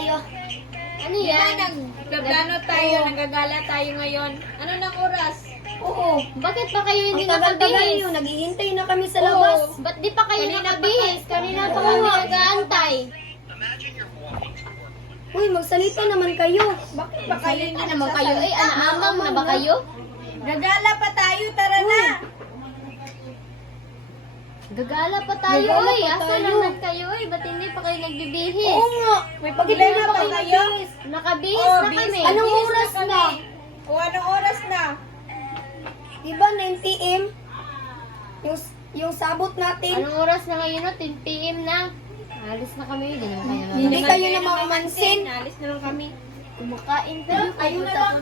tayo. Ano yan? Nagplano tayo, nagagala tayo ngayon. Ano nang oras? Oo. Bakit pa kayo hindi Ang tagal-tagal nakabihis? nyo. Naghihintay na kami sa labas. Ba't di pa kayo Kanina nakabihis? Kanina pa Oo. kami nag-aantay. Uy, magsalita naman kayo. Bakit ba kayo Hindi naman kayo. Eh, amang na ba kayo? Gagala pa tayo, tara na. Gagala pa tayo, Gagala oy. pa Asa tayo. naman kayo, oy? Ba't hindi pa kayo nagbibihis? Oo nga. May Bakit pagkilala hindi pa pa kayo? Nakabihis Oh, na bihis kami. na. Anong Bihis oras kami. na? O anong oras na? Diba 9 p.m.? Yung sabot natin. Anong oras na ngayon, no? 10 p.m. na. Alis na kami, hindi naman kayo Hindi naman. kayo na mamansin. Alis na lang kami. Kumakain kayo, kayo na lang.